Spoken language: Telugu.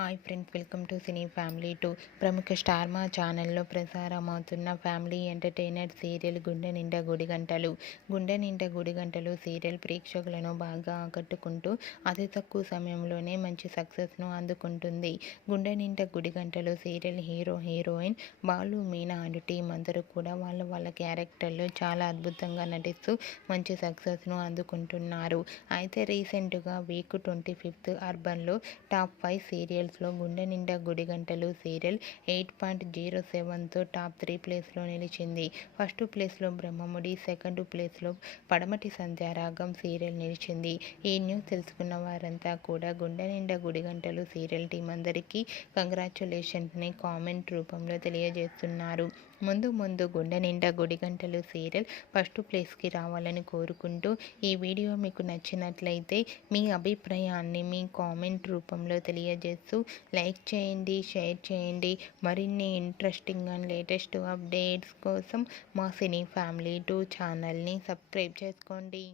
Hi friends, welcome to cine family two. ప్రముఖ స్టార్ మా ఛానల్లో ప్రసారమవుతున్న ఫ్యామిలీ ఎంటర్టైనర్ సీరియల్ గుండె నిండా గుడిగంటలు. గుండె నిండా గుడిగంటలు సీరియల్ ప్రేక్షకులను బాగా ఆకట్టుకుంటూ అతి తక్కువ సమయంలోనే మంచి సక్సెస్ను అందుకుంటుంది. Gunde Ninda Gudigantalu serial hero heroine Balu, Meena and team అందరూ కూడా వాళ్ళ క్యారెక్టర్లో చాలా అద్భుతంగా నటిస్తూ మంచి సక్సెస్ను అందుకుంటున్నారు. అయితే రీసెంట్గా వీక్ 25th అర్బన్లో టాప్ 5 సీరియల్స్లో గుండె నిండా గుడిగంటలు సీరియల్ 8.07తో టాప్ 3 ప్లేస్లో నిలిచింది. ఫస్ట్ ప్లేస్లో బ్రహ్మముడి, సెకండ్ ప్లేస్లో పడమటి సంధ్యారాగం సీరియల్ నిలిచింది. ఈ న్యూస్ తెలుసుకున్న వారంతా కూడా గుండె నిండా గుడిగంటలు సీరియల్ టీం అందరికీ కంగ్రాచ్యులేషన్స్ని కామెంట్ రూపంలో తెలియజేస్తున్నారు. ముందు గుండె నిండా గుడిగంటలు సీరియల్ ఫస్ట్ ప్లేస్కి రావాలని కోరుకుంటూ ఈ వీడియో మీకు నచ్చినట్లయితే మీ అభిప్రాయాన్ని మీ కామెంట్ రూపంలో తెలియజేస్తూ లైక్ చేయండి, షేర్ చేయండి. మరిన్ని ఇంట్రెస్టింగ్ అండ్ లేటెస్ట్ అప్డేట్స్ కోసం మా సినీ ఫ్యామిలీ 2 ఛానల్ని సబ్స్క్రైబ్ చేసుకోండి.